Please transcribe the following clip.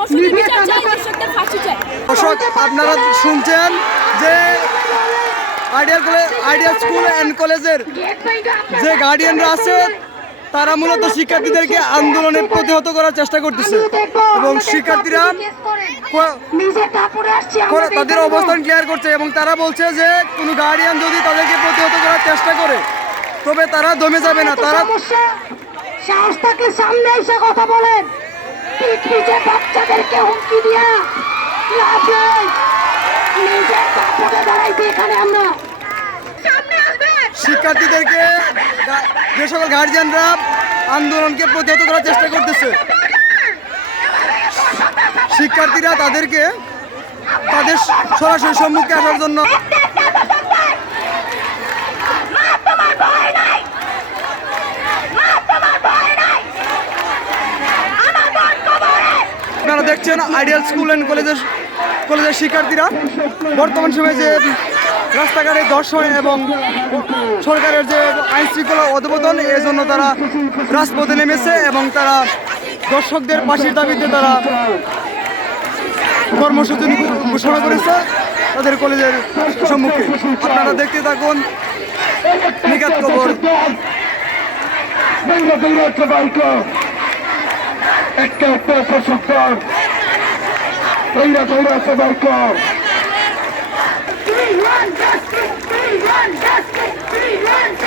ধর্ষকের বিচার চাই, ধর্ষকদের ফাঁসি চাই। দর্শক, আপনারা শুনছেন যে আইডিয়াল স্কুল অ্যান্ড কলেজের যে গার্ডিয়ানরা আছে তারা মূলত শিক্ষার্থীদেরকে আন্দোলনে প্রতিহত করার চেষ্টা করতেছে এবং শিক্ষার্থীরা তাদের অবস্থান ক্লিয়ার করছে এবং তারা বলছে যে কোনো গার্ডিয়ান যদি তাদেরকে প্রতিহত করার চেষ্টা করে তবে তারা দমে যাবে না। তারা সাহস থাকলে সামনে এসে কথা বলেন, পিছে বাচ্চাদেরকে হুমকি দিয়া লাভ নেই, নিজের কাপড়ে দাঁড়াইতে এখানে আমরা শিক্ষার্থীদেরকে যে সকল গার্জিয়ানরা আন্দোলনকে প্রতিহত করার চেষ্টা করতেছে শিক্ষার্থীরা তাদেরকে তাদের সরাসরি সম্মুখে আসার জন্য আপনারা দেখছেন আইডিয়াল স্কুল অ্যান্ড কলেজের শিক্ষার্থীরা বর্তমান সময়ে যে রাস্তাঘাটে ধর্ষণ এবং সরকারের যে আইন শৃঙ্খলা অধপতন এর জন্য তারা রাজপথে নেমেছে এবং তারা দর্শকদের ফাঁসির দাবিতে তারা কর্মসূচি ঘোষণা করেছে তাদের কলেজের সম্মুখে। আপনারা দেখতে থাকুন নিখাত খবর। একটা প্রশিক্ষণ সবাইকার We want justice! We want justice! We want